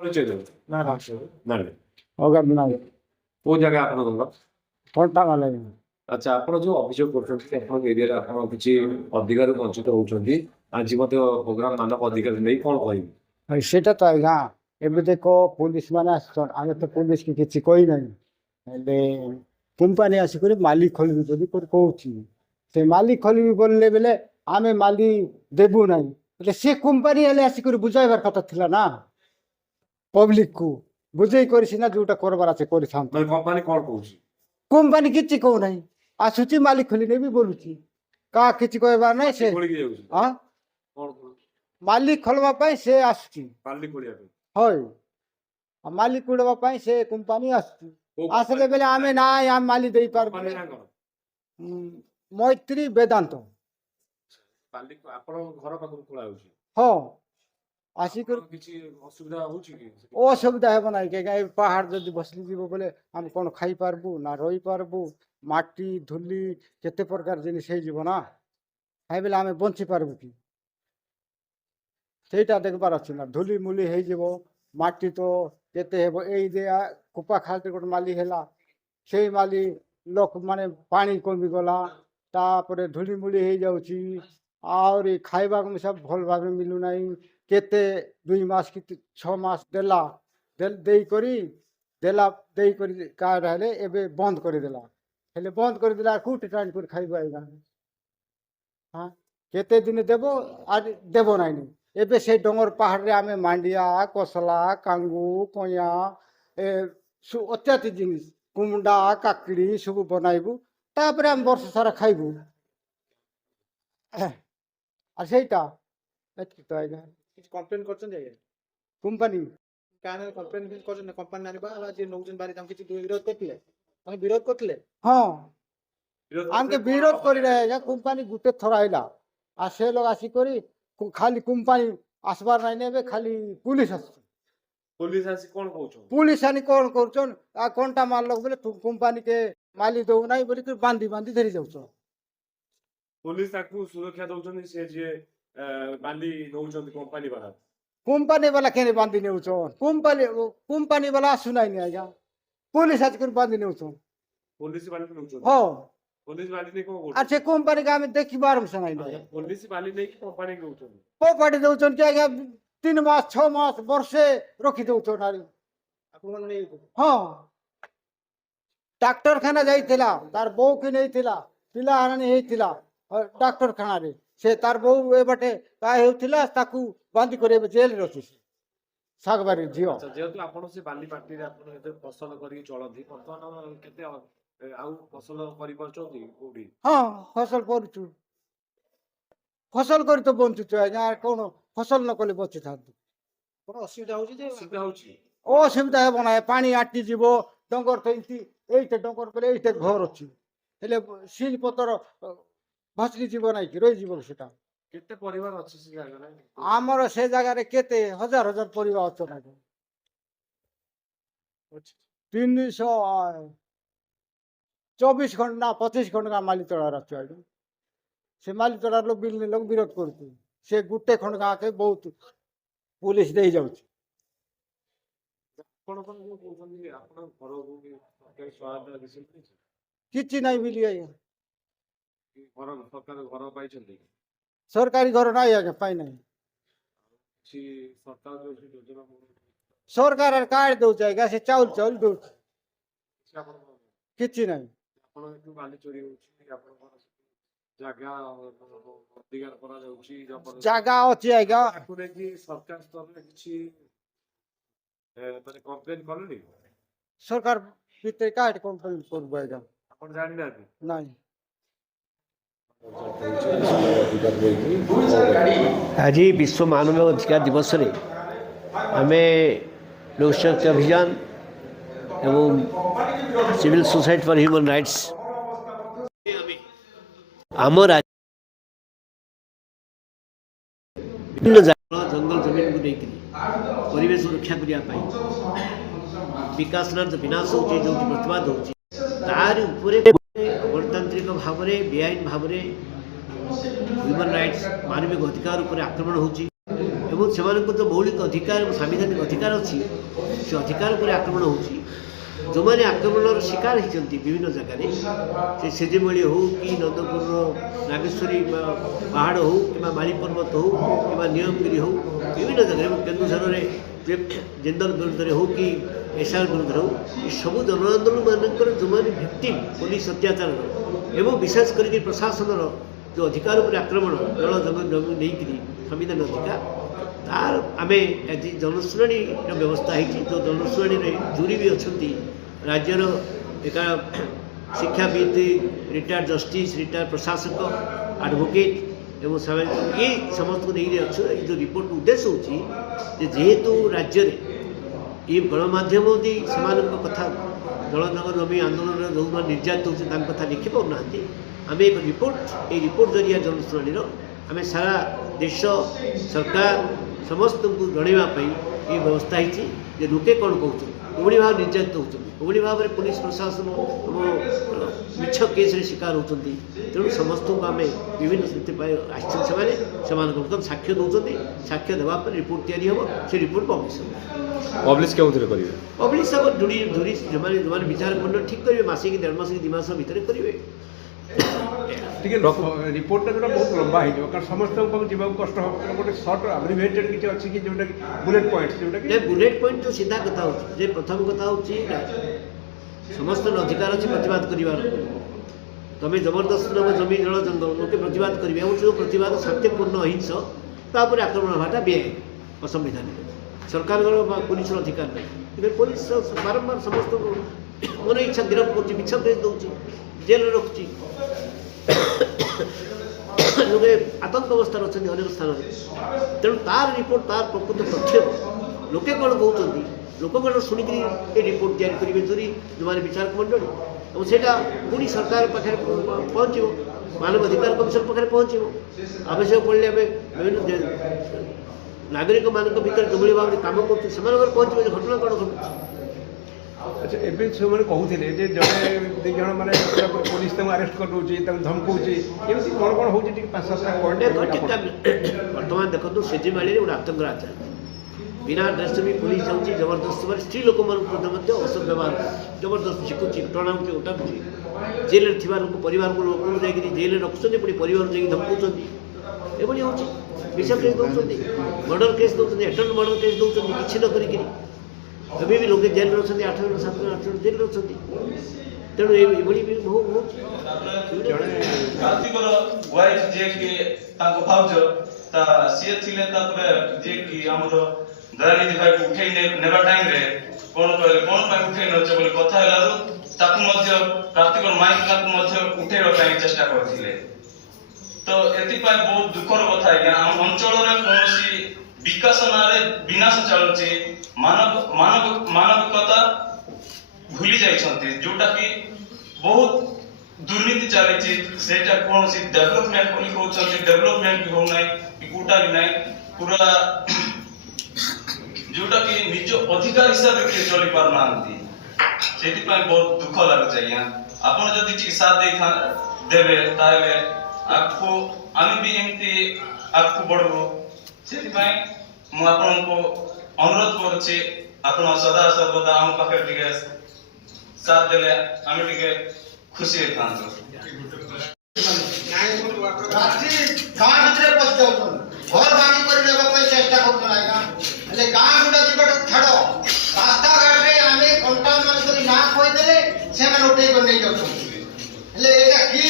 ପରିଚୟ ଦେବେ। ନାଇଁ ଅଗାଧ ନାଇଁ କୋଉ ଜାଗା ଆପଣଙ୍କର? କଣ୍ଟା ଗଲେ ଆଚ୍ଛା, ଆପଣ ଯୋଉ ଅଭିଯୋଗ କରୁଛନ୍ତି ଆପଣଙ୍କ ଏରିଆରେ ଆପଣ କିଛି ଅଧିକାରରୁ ବଞ୍ଚିତ ହଉଛନ୍ତି, ଆଜି ମଧ୍ୟ ପ୍ରୋଗ୍ରାମ ମାନବ ଅଧିକାର ନେଇ କଣ କହିବେ? ସେଇଟା ତ ଆଜ୍ଞା ଏବେ ଦେଖ ପୋଲିସ ମାନେ ଆସିଛନ୍ ଆମେ ତ ପୋଲିସ କି କିଛି କହିନାହିଁ ହେଲେ କମ୍ପାନୀ ଆସିକରି ମାଲିକ ଖୋଲିବି ବୋଲି କହୁଛି ସେ ମାଲିକ ଖୋଲିବି ବୋଲିଲେ ବେଲେ ଆମେ ମାଲିକ ଦେବୁ ନାହିଁ ହେଲେ ସେ କମ୍ପାନୀ ହେଲେ ଆସିକରି ବୁଝାଇବାର କଥା ଥିଲା ନା ପବ୍ଲିକକୁ ବୁଝେଇ କରି ସିନା ଯୋଉଟା କରବାର ଅଛି କରିଥାନ୍ତା। ମାନେ କମ୍ପାନୀ କଣ କହୁଛି? କମ୍ପାନୀ କିଛି କହୁନାହିଁ ଆସୁଛି ମାଲିକ ଖୋଲି ନେବି ବୋଲୁଛି କାହା କିଛି କହିବାର ନାହିଁ ସେ ଖୋଳିକି ଯାଉଛି ହଁ କଣ କହୁଛି? ମାଲିକ ଖୋଲିବା ପାଇଁ ସେ ଆସୁଛି ପାଲି ଖୋଳିବା ପାଇଁ ହଇ ମାଲିକ ଖୋଳିବା ପାଇଁ ସେ କମ୍ପାନୀ ଆସୁଛି କୋଉ ଆସିଲେ ବେଲେ ଆମେ ନାଇଁ ଆମେ ମାଲିକ ଦେଇପାରିବୁ କମ୍ପାନୀ ନା କଣ? ମୈତ୍ରୀ ବେଦାନ୍ତ ପାଲି ଆପଣଙ୍କ ଘର ପାଖରୁ ଖୋଳା ହଉଛି? ହଁ ଆସିକରି ଆପଣଙ୍କ କିଛି ଅସୁବିଧା ହଉଛି କି? ଅସୁବିଧା ହେବ ନାହିଁ କାହିଁକି ଏ ପାହାଡ଼ ଯଦି ବସିଲି ଯିବ ବୋଲେ ଆମେ କ'ଣ ଖାଇପାରିବୁ ନା ରହିପାରିବୁ ମାଟି ଧୂଳି କେତେ ପ୍ରକାର ଜିନିଷ ହେଇଯିବ ନା ଖାଇବେଲେ ଆମେ ବଞ୍ଚି ପାରିବୁ କି ସେଇଟା ଦେଖିବାର ଅଛି ନା ଧୂଳି ମୁଲି ହେଇଯିବ ମାଟି ତ କେତେ ହେବ ଏଇ ଯେ କୁପା ଖାଲଟେ ଗୋଟେ ମାଲି ହେଲା ସେଇ ମାଲି ଲୋକ ମାନେ ପାଣି କମିଗଲା ତାପରେ ଧୂଳି ମୁଳି ହେଇଯାଉଛି ଆହୁରି ଖାଇବାକୁ ମିଶା ଭଲ ଭାବରେ ମିଳୁନାହିଁ କେତେ 2 ମାସ କି 6 ମାସ ଦେଲା ଦେଇକରି ଦେଇକରି କାର୍ଡ ହେଲେ ଏବେ ବନ୍ଦ କରିଦେଲା ହେଲେ ବନ୍ଦ କରିଦେଲା କୋଉଠି ଟାଣି କରି ଖାଇବ ଆଜ୍ଞା ହଁ କେତେ ଦିନ ଦେବ ଆର୍ ଦେବ ନାହିଁ ଏବେ ସେ ଡଙ୍ଗର ପାହାଡ଼ରେ ଆମେ ମାଣ୍ଡିଆ କୋସଲା କାଙ୍ଗୁ କଇଁଆ ଅତ୍ୟାଧିକ ଜିନିଷ କୁମଣ୍ଡା କାକିଡ଼ି ସବୁ ବନାଇବୁ ତାପରେ ଆମେ ବର୍ଷ ସାରା ଖାଇବୁ আর সেইটা এতকি তো আইগা କିଛି କମ୍ପ୍ଲେନ୍ କରିଛନ୍ତି ଆଜ୍ଞା? কোম্পানি କାହା କମ୍ପ୍ଲେନ୍ କିଛି କରିଛନ୍ତି କମ୍ପାନୀ ଆଣିବା ଯିଏ ନେଉଛନ୍ତି ବାରି ତାଙ୍କୁ କିଛି ବିରୋଧ କରିଥିଲେ ତାଙ୍କୁ ବିରୋଧ କରିଥିଲେ? হ্যাঁ ବିରୋଧ আমাকে କରିଥିଲେ বিরোধ କଣ? করে আইগা কোম্পানি গুটে থর আইলা আর সে লোক আসি করি খালি কোম্পানি আসবার নাই নেবে খালি পুলিশ আসছে ପୋଲିସ ଆସି କଣ କହୁଛନ୍ତି? পুলিশ আনি কোন করছন আর কোনটা মারলো বলে কোম্পানিকে মালি দৌ নাই বলি বান্ধি বান্ধি ধরি যাচ্ছ ପୋଲିସ ତାକୁ ସୁରକ୍ଷା ଦଉଛନ୍ତି ସେ ଯିଏ ବାଲି ନଉଛନ୍ତି କମ୍ପାନୀ ବାଲା? কোম্পানি বালা কেন বান্ধি নেউছন কোম্পানি বালা আসু নাই আইগা পুলিশ আজ করে বান্ধি নেউছন ପୋଲିସ ବାଲି ନଉଛନ୍ତି? হ্যাঁ ପୋଲିସ ବାଲି ନେଇ କଣ আর କରୁଛନ୍ତି? সে কোম্পানিকে আমি দেখিবার নাই ପୋଲିସ ବାଲି ନେଇକି କମ୍ପାନୀ ନଉଛନ୍ତି? କୋପାଟି ଦଉଛନ୍ କି ଆଜ୍ଞା 3 ମାସ 6 ମାସ ବର୍ଷେ ରଖି ଦଉଛନ୍ ଆରି ଆପଣମାନେ ନେଇ ହଁ ଡାକ୍ତରଖାନା ଯାଇଥିଲା ତାର ବୋଉ କି ନେଇଥିଲା ପିଲା ହାରାଣି ହେଇଥିଲା ଡାକ୍ତରଖାନାରେ ସେ ତାର ବୋଉ ଏ ବାଟେ ତା ହେଉଥିଲା ତାକୁ ବାନ୍ଧି କରି ଏବେ ଜେଲରେ ଅଛି ଶାଗବାରି ଝିଅ ଆଚ୍ଛା, ଯେହେତୁ ଆପଣ ସେ ବାଲି ମାଟିରେ ଆପଣ ଏତେ ଫସଲ କରିକି ଚଳନ୍ତି ବର୍ତ୍ତମାନ କେତେ ଆଉ ଫସଲ କରିପାରୁଛନ୍ତି କୋଉଠି? ହଁ ଫସଲ କରୁଛୁ ଫସଲ କରି ତ ବଞ୍ଚୁଛୁ ଆଜ୍ଞା ଆଉ କ'ଣ ଫସଲ ନ କଲେ ବଞ୍ଚିଥାନ୍ତୁ କ'ଣ ଅସୁବିଧା ହେଉଛି ଯେ ଅସୁବିଧା ହଉଛି? ଅସୁବିଧା ହେବ ନାହିଁ ପାଣି ଆଟିଯିବ ଡଙ୍ଗର ତ ଏଇଠି ଏଇଟା ଡଙ୍ଗର ପରେ ଏଇଟା ଘର ଅଛି ହେଲେ ସିଲ୍ ପତର ଭସଲି ଯିବ ନାହିଁ କି ରହିଯିବ ସେଟା କେତେ ପରିବାର ଅଛି ସେ ଜାଗାରେ? ଆମର ସେ ଜାଗାରେ କେତେ ହଜାର ହଜାର ପରିବାର ଅଛନ୍ତି ଆଜ୍ଞା 324 ଖଣ୍ଡ ନା 25 ଖଣ୍ଡ ଗାଁ ମାଲି ତଳାର ଅଛି ଆଜ୍ଞା ସେ ମାଲି ତଳାର ଲୋକ ଲୋକ ବିରୋଧ କରୁଛୁ ସେ ଗୋଟେ ଖଣ୍ଡ ଗାଁକେ ବହୁତ ପୁଲିସ ଦେଇ ଯାଉଛି ଆପଣ କଣ କହୁଛନ୍ତି ଆପଣଙ୍କ ଘରକୁ ସରକାରୀ ସହାୟତା କିଛି ମିଳିଛି? କିଛି ନାହିଁ ମିଲି ଆଜ୍ଞା ଘର ସରକାର ଘର ପାଇଛନ୍ତି? ସରକାରୀ ଘର ନାହିଁ ଆଜ୍ଞା ପାଇ ନାହିଁ କିଛି ସରକାର ଯୋଉ ଯୋଜନା ସରକାର କାର୍ଡ ଦଉଛି ଆଜ୍ଞା ସେ ଚାଉଳ ଚାଉଳ ଦଉଛି କିଛି ଆପଣଙ୍କ କିଛି ନାହିଁ ଆପଣ ଏଠୁ ବାଲି ଚୋରି ହଉଛି ଆପଣଙ୍କର ଜାଗା ଅଧିକାର କରାଯାଉଛି ଜାଗା ଅଛି ଆଜ୍ଞା ତାକୁ ନେଇକି ସରକାର ସ୍ତରରେ କିଛି ମାନେ କମ୍ପ୍ଲେନ କଲେଣି? ସରକାର ଭିତରେ କାର୍ଡ କମ୍ପ୍ଲେନ କରିବୁ ଆଜ୍ଞା ଆପଣ ଜାଣିନାହାନ୍ତି? ନାହିଁ ଆଜି ବିଶ୍ୱ ମାନବ ଅଧିକାର ଦିବସରେ ଆମେ ଲୋକଶକ୍ତି ଅଭିଯାନ ଏବଂ civil society for human rights ଆମ ବିଭିନ୍ନ ଜଙ୍ଗଲ ଜମିନକୁ ନେଇକରି ପରିବେଶ ରକ୍ଷା କରିବା ପାଇଁ ବିକାଶର ବିନାଶ ହେଉଛି ଯେଉଁଠି ପ୍ରତିବାଦ ହେଉଛି ତାରି ଉପରେ ଗଣତାନ୍ତ୍ରିକ ଭାବରେ ବେଆଇନ ଭାବରେ ହ୍ୟୁମାନ ରାଇଟ୍ସ ମାନବିକ ଅଧିକାର ଉପରେ ଆକ୍ରମଣ ହେଉଛି ଏବଂ ସେମାନଙ୍କ ତ ମୌଳିକ ଅଧିକାର ଏବଂ ସାମ୍ବିଧାନିକ ଅଧିକାର ଅଛି, ସେ ଅଧିକାର ଉପରେ ଆକ୍ରମଣ ହେଉଛି। ଯେଉଁମାନେ ଆକ୍ରମଣର ଶିକାର ହୋଇଛନ୍ତି ବିଭିନ୍ନ ଜାଗାରେ, ସେ ସେଜିମଳି ହେଉ କି ନନ୍ଦପୁରର ନାଗେଶ୍ୱରୀ ପାହାଡ଼ ହେଉ କିମ୍ବା ମାଳି ପର୍ବତ ହେଉ କିମ୍ବା ନିୟମଗିରି ହେଉ, ବିଭିନ୍ନ ଜାଗାରେ ଏବଂ କେନ୍ଦୁଝରରେ ଜିନ୍ଦଲ ବିରୁଦ୍ଧରେ ହେଉ କି ଏସ୍ଆର୍ ବିରୁଦ୍ଧରେ ହେଉ, ଏସବୁ ଜନ ଆନ୍ଦୋଳନମାନଙ୍କର ଯେଉଁମାନେ ଭିକ୍ଟିମ୍ ପୋଲିସ ଅତ୍ୟାଚାରର ଏବଂ ବିଶେଷ କରିକି ପ୍ରଶାସନର ଯେଉଁ ଅଧିକାର ଉପରେ ଆକ୍ରମଣ ଜଳ ଜମି ନେଇକରି ସମ୍ବିଧାନ ଅଧିକାର, ତାର ଆମେ ଆଜି ଜନଶୁଣାଣିର ବ୍ୟବସ୍ଥା ହେଇଛି। ଯେଉଁ ଜନଶୁଣାଣିରେ ଜୁରି ବି ଅଛନ୍ତି ରାଜ୍ୟର ଏକା ଶିକ୍ଷାବିତ୍, ରିଟାୟାର୍ଡ ଜଷ୍ଟିସ୍, ରିଟାୟାର୍ଡ ପ୍ରଶାସକ, ଆଡ଼ଭୋକେଟ୍ ଏବଂ ଏ ସମସ୍ତଙ୍କୁ ନେଇକି ଅଛୁ। ଏଇ ଯେଉଁ ରିପୋର୍ଟ ଉଦ୍ଦେଶ୍ୟ ହେଉଛି ଯେ ଯେହେତୁ ରାଜ୍ୟରେ ଏ ଗଣମାଧ୍ୟମ ଦେଇ ସେମାନଙ୍କ କଥା ଜଳ ଜମି ଆନ୍ଦୋଳନରେ ଯେଉଁମାନେ ନିର୍ଯାତିତ ହେଉଛି ତାଙ୍କ କଥା ଲେଖିପାରୁନାହାନ୍ତି, ଆମେ ଏକ ରିପୋର୍ଟ, ଏଇ ରିପୋର୍ଟ ଜରିଆ ଜନଶୁଣାଣିର ଆମେ ସାରା ଦେଶ ସରକାର ସମସ୍ତଙ୍କୁ ଜଣାଇବା ପାଇଁ ଏ ବ୍ୟବସ୍ଥା ହେଇଛି ଯେ ଲୋକେ କ'ଣ କହୁଛନ୍ତି, କୋଭଳି ଭାବରେ ନିର୍ଯାତିତ ହେଉଛନ୍ତି, କୋଭଳି ଭାବରେ ପୋଲିସ ପ୍ରଶାସନ ମିଛ କେସ୍ରେ ଶିକାର ହେଉଛନ୍ତି। ତେଣୁ ସମସ୍ତଙ୍କୁ ଆମେ ବିଭିନ୍ନ ସେଥିପାଇଁ ଆସିଛନ୍ତି ସେମାନେ, ସେମାନଙ୍କ ବର୍ତ୍ତମାନ ସାକ୍ଷ୍ୟ ଦେଉଛନ୍ତି। ସାକ୍ଷ୍ୟ ଦେବା ପରେ ରିପୋର୍ଟ ତିଆରି ହେବ, ସେ ରିପୋର୍ଟ ପବ୍ଲିଶ ହେବ। ପବ୍ଲିଶ କେଉଁଥିରେ କରିବେ? ପବ୍ଲିଶ ହେବ ଯୋଉମାନେ ବିଚାର ଖଣ୍ଡ ଠିକ୍ କରିବେ, ମାସେ କି 1.5 ମାସ କି 2 ମାସ ଭିତରେ କରିବେ। ଟିକେ ରିପୋର୍ଟଟା ଯୋଉଟା ବହୁତ ଲମ୍ବା ହେଇଯିବ, କାରଣ ସମସ୍ତଙ୍କ ପାଖକୁ ଯିବାକୁ କଷ୍ଟ ହେବ। ଗୋଟେ ସର୍ଟ ଆବ୍ରିଭିଏଟେଡ୍ କିଛି ଅଛି କି ଯୋଉଟାକି ବୁଲେଟ୍ ପଏଣ୍ଟ, ଯୋଉଟାକି ବୁଲେଟ୍ ପଏଣ୍ଟ ତ ସିଧା କଥା ହେଉଛି ଯେ ପ୍ରଥମ କଥା ହେଉଛି ସମସ୍ତଙ୍କର ଅଧିକାର ଅଛି ପ୍ରତିବାଦ କରିବାର। ତମେ ଜବରଦସ୍ତ ନେବ ଜମି ଜଳ ଜଙ୍ଗଲ, ଲୋକେ ପ୍ରତିବାଦ କରିବେ ଏବଂ ଯେଉଁ ପ୍ରତିବାଦ ଶାନ୍ତିପୂର୍ଣ୍ଣ ଅହିଂସ, ତାପରେ ଆକ୍ରମଣ ହେବାଟା ବେଆଇନ, ଅସମ୍ବିଧାନିକ। ସରକାରଙ୍କର ବା ପୋଲିସର ଅଧିକାର ନାହିଁ। ଏବେ ପୋଲିସ ବାରମ୍ବାର ସମସ୍ତଙ୍କୁ ମନ ଇଚ୍ଛା ଗିରଫ କରୁଛି, ମିଛ କେସ୍ ଦେଉଛି, ଜେଲରେ ରଖୁଛି। ଲୋକେ ଆତଙ୍କ ଅବସ୍ଥାରେ ଅଛନ୍ତି ଅନେକ ସ୍ଥାନରେ। ତେଣୁ ତାର ରିପୋର୍ଟ, ତାର ପ୍ରକୃତ ତଥ୍ୟ ଲୋକେ କ'ଣ କହୁଛନ୍ତି, ଲୋକଙ୍କର ଶୁଣିକିରି ଏ ରିପୋର୍ଟ ତିଆରି କରିବେ ଜୁରି, ଯେଉଁମାନେ ବିଚାରକ ମଣ୍ଡଳୀ, ଏବଂ ସେଇଟା ପୁଣି ସରକାର ପାଖରେ ପହଞ୍ଚିବ, ମାନବ ଅଧିକାର କମିଶନ ପାଖରେ ପହଞ୍ଚିବ। ଆବଶ୍ୟକ ପଡ଼ିଲେ ଆମେ ବିଭିନ୍ନ ନାଗରିକମାନଙ୍କ ଭିତରେ ଯେଉଁଭଳି ଭାବରେ କାମ କରୁଛୁ ସେମାନଙ୍କର ପହଞ୍ଚିବ ଯେ ଘଟଣା କ'ଣ ଘଟୁଛି। ଆଚ୍ଛା, ଏବେ ସେମାନେ କହୁଥିଲେ ଯେ ଜଣେ 2 ଜଣ ମାନେ ପୋଲିସ ତାଙ୍କୁ ଆରେଷ୍ଟ କରିଦେଉଛି, ତାଙ୍କୁ ଧମକଉଛି, ଏମିତି କ'ଣ କ'ଣ ହେଉଛି ଟିକେ 5-7ଟା ପଏଣ୍ଟ। ବର୍ତ୍ତମାନ ଦେଖନ୍ତୁ ସେଜିମାଳିରେ ଗୋଟେ ଆତଙ୍କ ରାଜ ଚାଲିଛି। ବିନା ଡ୍ରେସ୍ରେ ବି ପୋଲିସ ଯାଉଛି, ଜବରଦସ୍ତ ମାନେ ସ୍ତ୍ରୀ ଲୋକମାନଙ୍କୁ ମଧ୍ୟ ଅସଭ୍ୟ ବ୍ୟବହାର, ଜବରଦସ୍ତ ଝିକୁଛି, ଟଣାଉଛି, ଉଠାଉଛି। ଜେଲରେ ଥିବା ଲୋକ ପରିବାରକୁ ଲୋକଙ୍କୁ ଯାଇକରି ଜେଲରେ ରଖୁଛନ୍ତି, ପୁଣି ପରିବାରକୁ ଯାଇକି ଧମକଉଛନ୍ତି। ଏଭଳି ହେଉଛି। ବିଷ କେସ୍ ଦେଉଛନ୍ତି, ମର୍ଡର କେସ୍ ଦେଉଛନ୍ତି, ଆଟେମ୍ପ୍ଟ ମର୍ଡର କେସ୍ ଦେଉଛନ୍ତି କିଛି ନ କରିକିରି। ଏବେ ବି ଲୋକେ ଜେଲରେ ଅଛନ୍ତି, 8 ଜଣ 7 ଜଣ 8 ଜଣ ଜେଲରେ ଅଛନ୍ତି। ତେଣୁ ଏଭଳି ବି ବହୁତ ହେଉଛି। କାର୍ତ୍ତିକର ୱାଇଫ୍ ଯିଏକି ତାଙ୍କ ଭାଉଜ ସିଏ ଥିଲେ, ତାପରେ ଯିଏକି ଆମର ଦୟାନିଧି ଭାଇକୁ ଉଠେଇ ନେବା ଟାଇମରେ କ'ଣ କହିଲେ, କ'ଣ ପାଇଁ ଉଠେଇ ନେଉଛ ବୋଲି କଥା ହେଲାରୁ ତାକୁ ମଧ୍ୟ କାର୍ତ୍ତିକର ମାଇକିନାକୁ ମଧ୍ୟ ଉଠେଇବା ପାଇଁ ଚେଷ୍ଟା କରିଥିଲେ। ତ ଏଥିପାଇଁ ବହୁତ ଦୁଃଖର କଥା ଆଜ୍ଞା, ଆମ ଅଞ୍ଚଳରେ କୌଣସି ବିକାଶ ନାଁରେ ବିନାଶ ଚାଲୁଛି, ମାନବିକତା ଭୁଲି ଯାଇଛନ୍ତି, ଯୋଉଟା କି ବହୁତ ଦୁର୍ନୀତି ଚାଲିଛି। ସେଇଟା କୌଣସି ଡେଭଲପମେଣ୍ଟ ବୋଲି କହୁଛନ୍ତି, ଡେଭଲପମେଣ୍ଟ ବି ହଉନାହିଁ, କୋଉଟା ବି ନାହିଁ, ପୁରା ଯୋଉଟା କି ନିଜ ଅଧିକାର ହିସାବରେ କିଏ ଚଳି ପାରୁନାହାନ୍ତି। ସେଥିପାଇଁ ବହୁତ ଦୁଃଖ ଲାଗୁଛି ଆଜ୍ଞା। ଆପଣ ଯଦି ଟିକେ ସାଥ ଦେବେ ତାହେଲେ ଆଗକୁ ଆମେ ବି ଏମିତି ଆଗକୁ ବଢିବୁ। ସେଥିପାଇଁ ମୁଁ ଆପଣଙ୍କୁ ଅନୁରୋଧ କରୁଛି, ଆପଣ ସଦା ସର୍ବଦା ଆମ ପାଖରେ ଟିକେ ସାଥ ଦେଲେ ଆମେ ଟିକେ ଖୁସି ହେଇଥାନ୍ତୁ। ଗାଁ ଭିତରେ ପଶି ଯାଉଛନ୍ତି, ଘର ଭାଙ୍ଗି କରି ନେବା ପାଇଁ ଚେଷ୍ଟା କରୁଛନ୍ତି ଆଜ୍ଞା। ହେଲେ ଗାଁ ଗୁଡ଼ା ଯିବାଟା ଛାଡ଼, ରାସ୍ତାଘାଟରେ ଆମେ କଣ୍ଟାଲ ମାନେ କରି ନାଁ କହିଦେଲେ ସେମାନେ ଉଠେଇ କରି ନେଇ ଯାଉଛନ୍ତି। ହେଲେ ଏଇଟା କି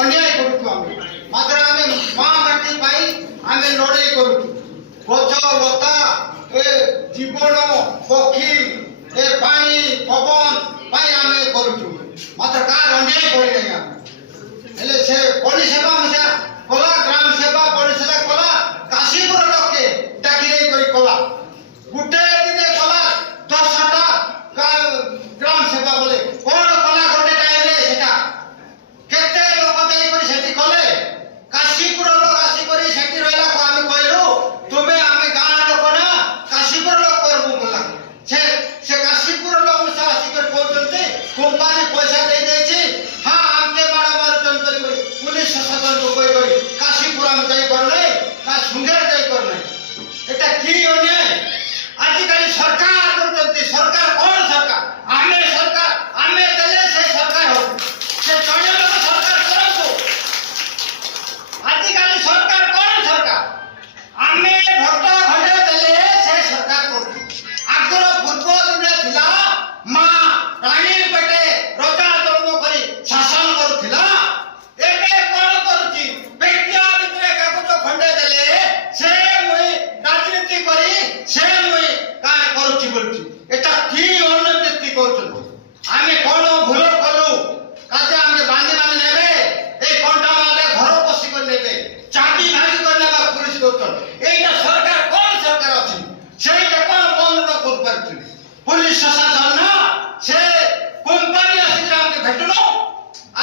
ଅନ୍ୟାୟ କରୁଛୁ ଆମେ। ମାତ୍ର ଆମେ ମା ମାଟି ପାଇଁ ଆମେ ଲଢ଼େଇ କରୁଛୁ। ଗଛ ଲତା, ଏ ଜୀବନ ପକ୍ଷୀ, ଏ ପାଣି ପବନ ପାଇଁ ଆମେ କରୁଛୁ। ମାତ୍ର କାହାର ଅନ୍ୟାୟ କରିନାହିଁ ଆମେ। ହେଲେ ସେ ପରିଷେବା ମିଶା କଲା, ଗ୍ରାମ ସେବା ପରିଷେବା କଲା, କାଶୀପୁର ଲୋକେ ଡାକି ନେଇ କରି କଲା। ଗୋଟେ ଦିନେ କଲା 10ଟା ଗ୍ରାମ ସେବା ବୋଲେ କ'ଣ କଲା ଗୋଟେ ଟାଇମରେ ସେଟା କେତେ ଲୋକ ଯାଇକରି ସେଠି କଲେ। କାଶୀପୁର ଲୋକ ଆସିକରି ସେଠି ରହିଲାକୁ ଆମେ କହିଲୁ ତୁମେ ଆମେ ଗାଁ ଲୋକ ନା କାଶୀପୁର ଲୋକ କରିବୁ କଲା। ସେ କାଶୀପୁର ଲୋକ ଆସିକରି କହୁଛନ୍ତି କମ୍ପାନୀ ପଇସା ଦେଇଦେଇଛି, ହଁ ଆମକେ ମାଡ଼ ମାରୁଛନ୍ତି କରି ପୁଲିସ ଶାସନକୁ କହି କାଶୀପୁର ଆମେ ଯାଇ बोलছি এটা কি অন্যব্যক্তি করছেন আমি কোন ভুল কলু কাজে আমি বান্ধি বান্ধি নেবে এই কোনটা আমাদের ঘর পশি করে নেবে চাবি ভাগি করে নেবা পুলিশ করছেন এইটা সরকার কোন সরকার আছে সেইটা কোন বন্ধ করতে পারছে পুলিশ শাসন না সে কোম্পানি আসি আমাকে ভেটলো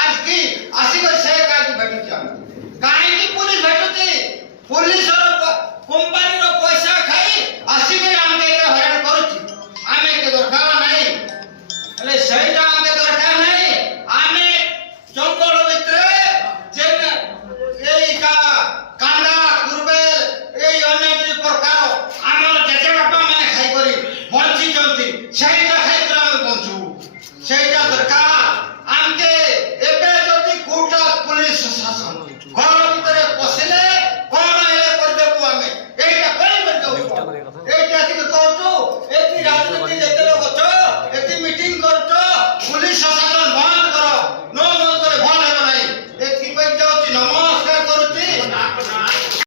আজ কি আসি করে সে কাজ ভেটুছে আমি কাহিনী পুলিশ ভেটুছে পুলিশ কোম্পানির পয়সা খাই আসি করে আমাকে এটা হয়রান করছি আমি কে দরকার নাই ହେଲେ ସେଇଟା